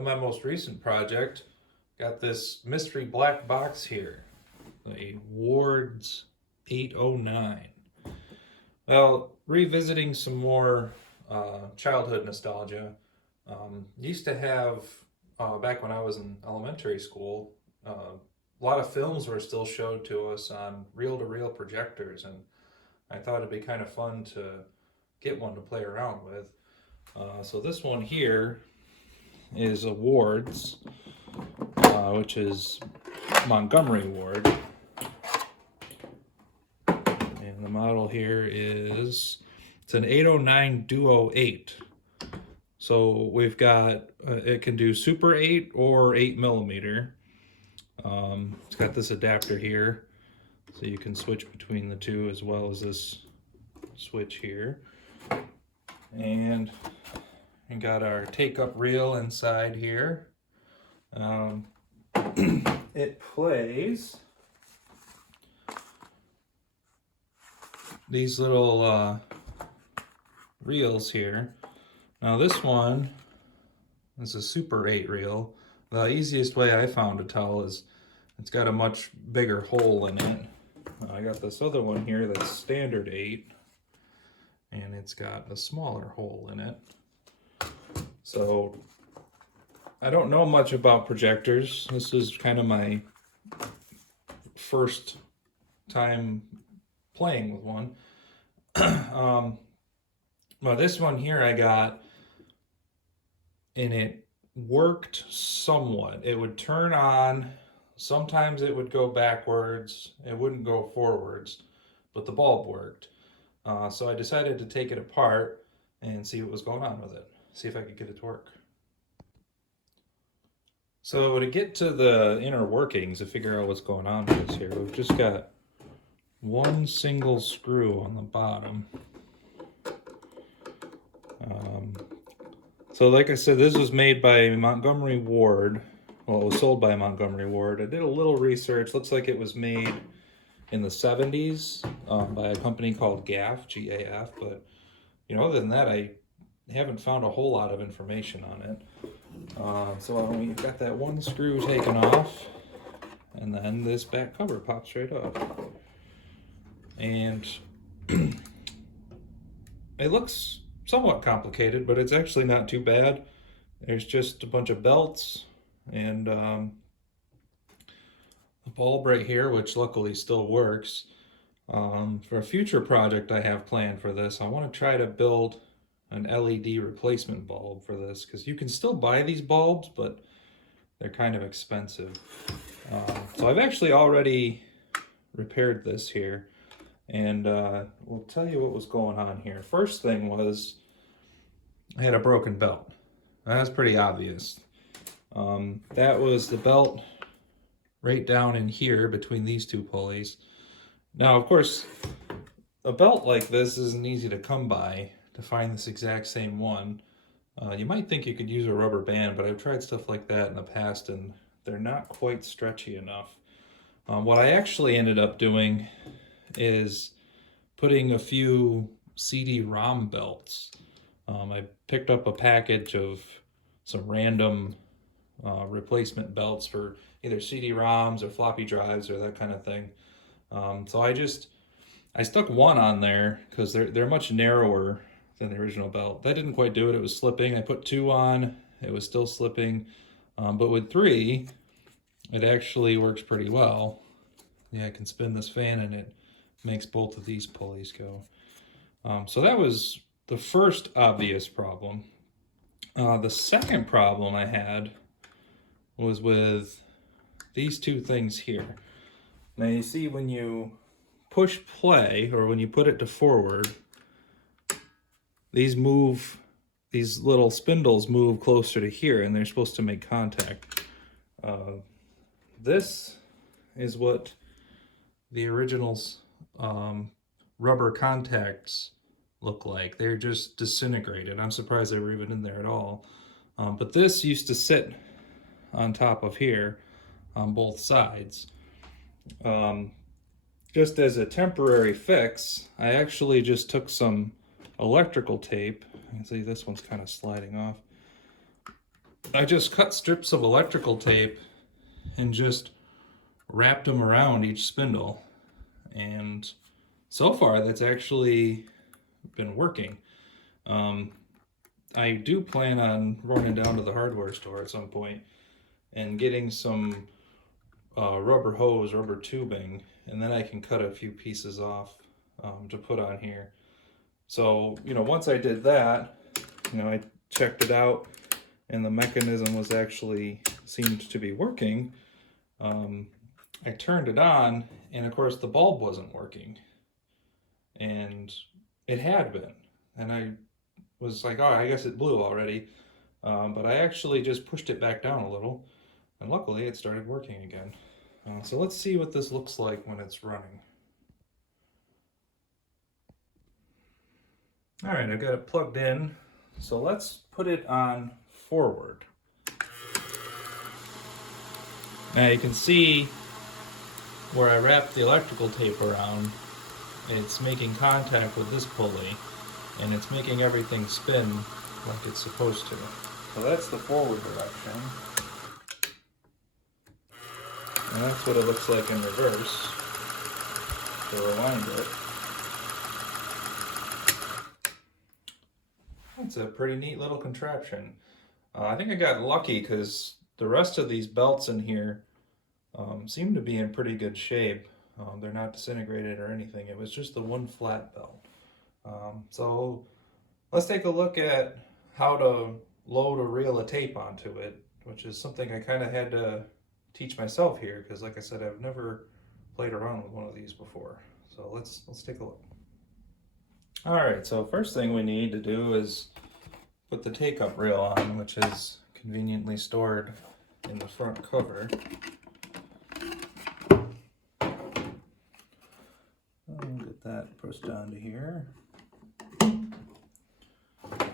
on my most recent project, got this mystery black box here, a Ward's 809. Well, revisiting some more childhood nostalgia. Used to have, back when I was in elementary school, a lot of films were still showed to us on reel-to-reel projectors, and I thought it'd be kind of fun to get one to play around with. So this one here is a Ward's, which is Montgomery Ward. And the model here is, it's an 809 Duo 8. So we've got, it can do Super 8 or 8 millimeter. It's got this adapter here, so you can switch between the two, as well as this switch here. And we got our take-up reel inside here. It plays these little reels here. Now this one is a Super 8 reel. The easiest way I found to tell is it's got a much bigger hole in it. I got this other one here that's standard 8, and it's got a smaller hole in it. So I don't know much about projectors. This is kind of my first time playing with one. Well, this one here I got, and it worked somewhat. It would turn on, sometimes it would go backwards, it wouldn't go forwards, but the bulb worked. So I decided to take it apart and see what was going on with it, see if I could get it to work. So to get to the inner workings, to figure out what's going on with this here, we've just got one single screw on the bottom. So like I said, this was made by Montgomery Ward. Well, it was sold by Montgomery Ward. I did a little research. Looks like it was made in the 70s by a company called GAF, G-A-F. But, you know, other than that, I haven't found a whole lot of information on it. So we've got that one screw taken off, and then this back cover pops right off. And it looks somewhat complicated, but it's actually not too bad. There's just a bunch of belts and a bulb right here, which luckily still works. For a future project I have planned for this, I want to try to build an LED replacement bulb for this, because you can still buy these bulbs, but they're kind of expensive. So I've actually already repaired this here, and we'll tell you what was going on here. First thing was, I had a broken belt. That's pretty obvious. That was the belt right down in here between these two pulleys. Now, of course, a belt like this isn't easy to come by to find this exact same one. You might think you could use a rubber band, but I've tried stuff like that in the past, and they're not quite stretchy enough. What I actually ended up doing is putting a few CD-ROM belts. I picked up a package of some random replacement belts for either CD-ROMs or floppy drives or that kind of thing. So I stuck one on there because they're much narrower than the original belt. That didn't quite do it. It was slipping. I put two on. It was still slipping. But with three, it actually works pretty well. Yeah, I can spin this fan and it makes both of these pulleys go. So that was the first obvious problem. The second problem I had was with these two things here. Now you see, when you push play, or when you put it to forward, these little spindles move closer to here, and they're supposed to make contact. This is what the original's rubber contacts look like. They're just disintegrated. I'm surprised they were even in there at all. But this used to sit on top of here on both sides. Just as a temporary fix, I actually just took some electrical tape. You can see this one's kind of sliding off. I just cut strips of electrical tape and just wrapped them around each spindle. And so far that's actually been working. I do plan on running down to the hardware store at some point and getting some rubber hose, rubber tubing, and then I can cut a few pieces off to put on here. So, once I did that, I checked it out and the mechanism was actually seemed to be working. I turned it on and of course the bulb wasn't working. And it had been. And I was like, oh, I guess it blew already. But I actually just pushed it back down a little and luckily it started working again. So let's see what this looks like when it's running. All right, I've got it plugged in. So let's put it on forward. Now you can see where I wrapped the electrical tape around, it's making contact with this pulley and it's making everything spin like it's supposed to. So that's the forward direction. And that's what it looks like in reverse. To rewind it. It's a pretty neat little contraption. I think I got lucky because the rest of these belts in here seem to be in pretty good shape. They're not disintegrated or anything. It was just the one flat belt. So let's take a look at how to load or reel a tape onto it, which is something I kind of had to teach myself here because, like I said, I've never played around with one of these before. So let's take a look. All right, so first thing we need to do is put the take-up reel on, which is conveniently stored in the front cover. I'll get that pushed onto here.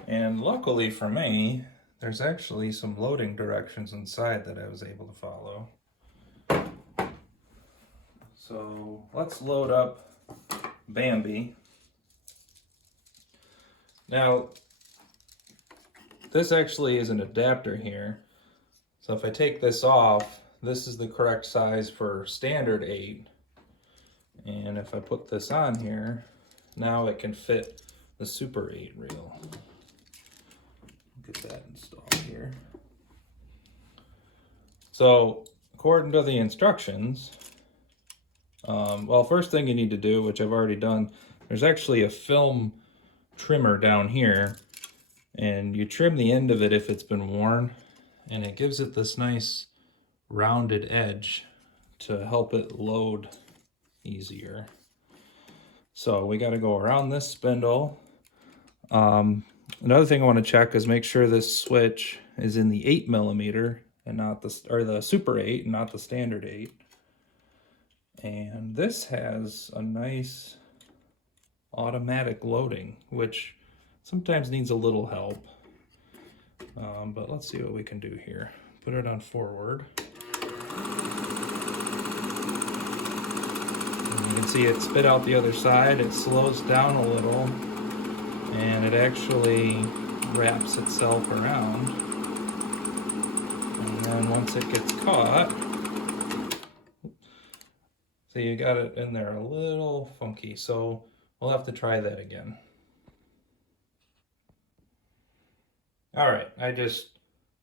And luckily for me, there's actually some loading directions inside that I was able to follow. So let's load up Bambi. Now, this actually is an adapter here. So if I take this off, this is the correct size for standard 8. And if I put this on here, now it can fit the Super 8 reel. Get that installed here. So according to the instructions, well, first thing you need to do, which I've already done, there's actually a film trimmer down here, and you trim the end of it if it's been worn, and it gives it this nice rounded edge to help it load easier. So we got to go around this spindle. Another thing I want to check is make sure this switch is in the 8mm and not the Super 8 and not the standard 8. And this has a nice automatic loading, which sometimes needs a little help. But let's see what we can do here. Put it on forward. And you can see it spit out the other side. It slows down a little, and it actually wraps itself around. And then once it gets caught, so you got it in there a little funky, so we'll have to try that again. All right, I just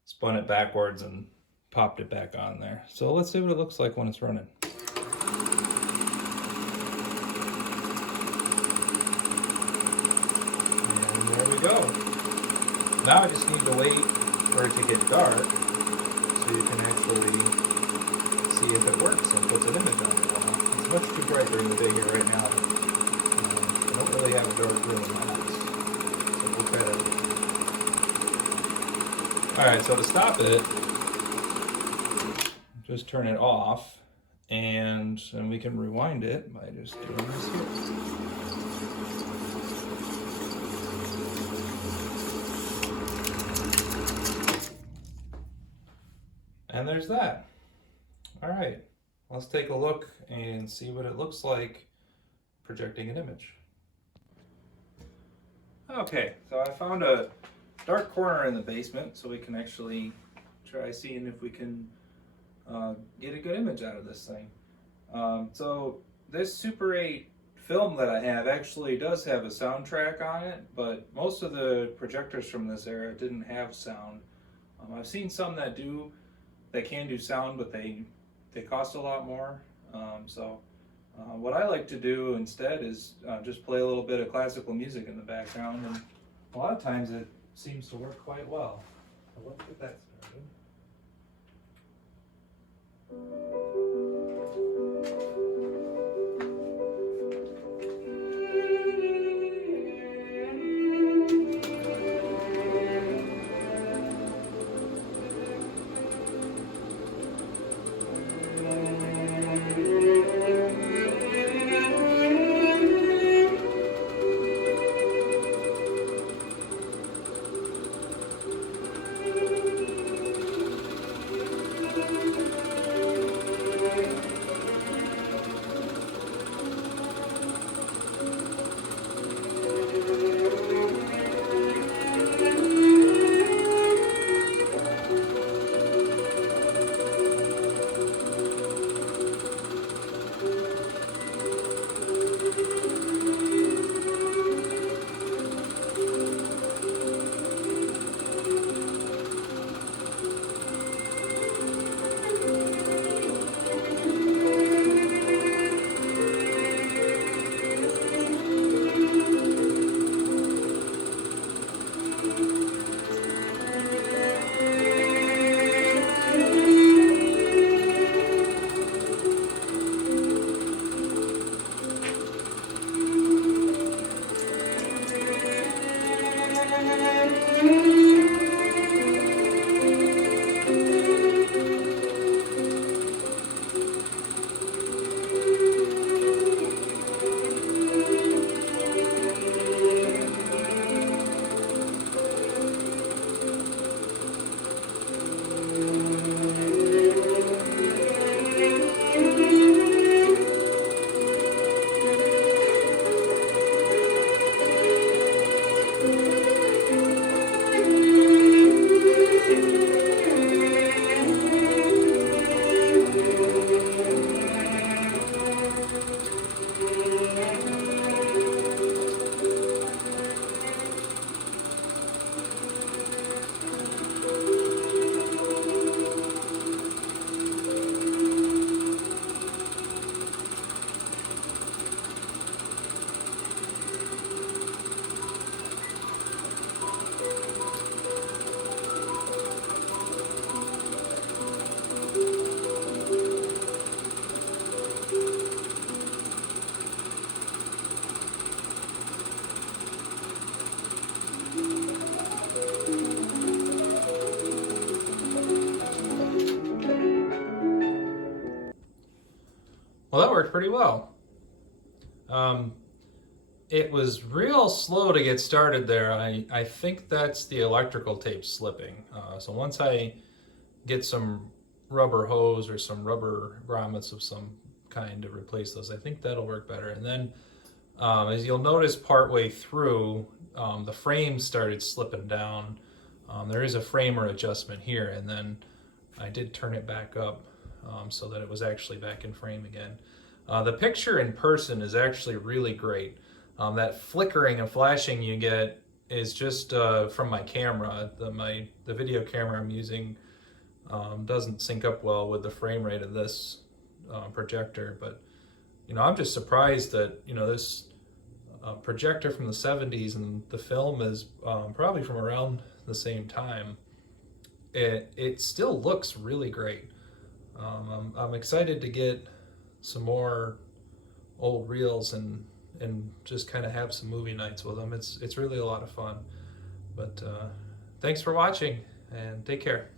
spun it backwards and popped it back on there. So let's see what it looks like when it's running. And there we go. Now I just need to wait for it to get dark so you can actually see if it works and puts an image on the wall. It's much too bright during the day here right now. I don't really have a dark room in my house, so we'll try that. Alright, so to stop it, just turn it off, and then we can rewind it by just doing this here. And there's that. Alright, let's take a look and see what it looks like projecting an image. Okay, so I found a dark corner in the basement so we can actually try seeing if we can get a good image out of this thing. So this Super 8 film that I have actually does have a soundtrack on it, but most of the projectors from this era didn't have sound. I've seen some that do, that can do sound, but they cost a lot more. What I like to do instead is just play a little bit of classical music in the background, and a lot of times it seems to work quite well. So let's get that started. Well, that worked pretty well. It was real slow to get started there. I think that's the electrical tape slipping. So once I get some rubber hose or some rubber grommets of some kind to replace those, I think that'll work better. And then as you'll notice partway through, the frame started slipping down. There is a framer adjustment here, and then I did turn it back up so that it was actually back in frame again. The picture in person is actually really great. That flickering and flashing you get is just from my camera. The video camera I'm using doesn't sync up well with the frame rate of this projector, but I'm just surprised that this projector from the 70s and the film is probably from around the same time. It still looks really great. I'm excited to get some more old reels and just kind of have some movie nights with them. It's really a lot of fun. But thanks for watching, and take care.